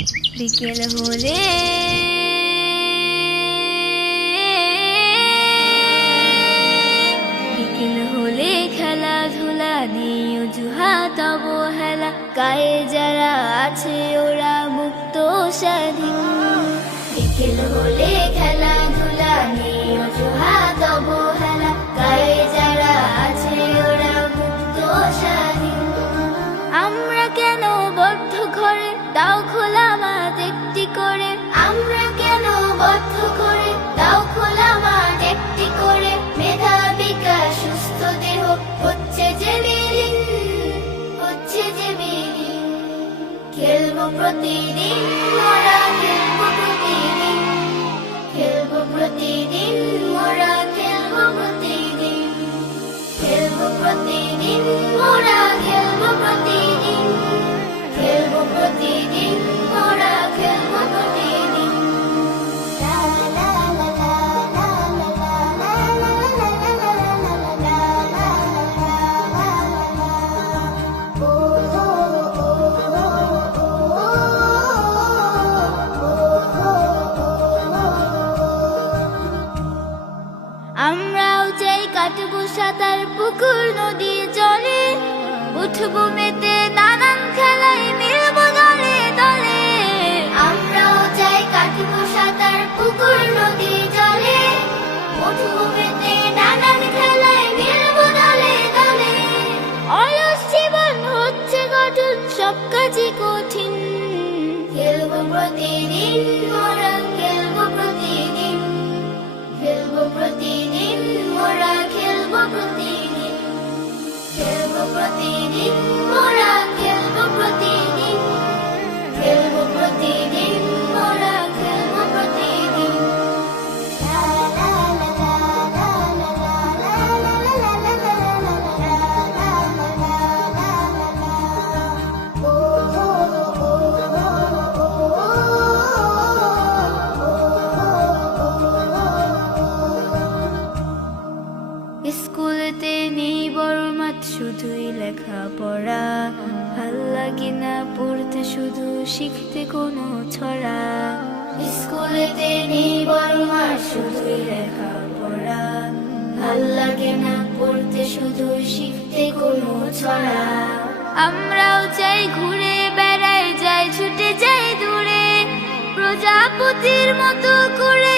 বিকেল হলে বিকেল হলে খেলাধুলা নিয়ে অজুহাত অবহেলা, গায়ে যারা আছে ওরা মুক্ত স্বাধীন। বিকেল হলে খেলাধুলা নিয়ে অজুহাত অবহেলা, গায়ে যারা আছে ওরা মুক্ত স্বাধীন। আমরা কেন বদ্ধ ঘরে? দাও খোলা প্রতিদিন মোরা খেলব প্রতিদিন। খেলব প্রতিদিন মোরা খেলব প্রতিদিন। খেলব প্রতিদিন মোরা উঠবো মেতে নানান খেলায় মিলবো দলে দলে। আমরাও চাই কাটবো সাঁতার পুকুর নদী জলে। উঠবো মেতে নানান খেলায় মিলবো দলে দলে। অলস জীবন হচ্ছে গঠন সব কাজই কঠিন। খেলব প্রতিদিন প্রতিদিন স্কুলেতে নেই বড় মাঠ শুধুই লেখাপড়া। ভালো লাগে না পড়তে, শুধু শিখতে কোনো ছড়া। স্কুলেতে নেই বড় মাঠ শুধুই লেখা পড়া ভালো লাগে না পড়তে, শুধু শিখতে কোনো ছড়া। আমরাও চাই ঘুরে বেড়াই যাই ছুটে যাই দূরে। প্রজাপতির মতো করে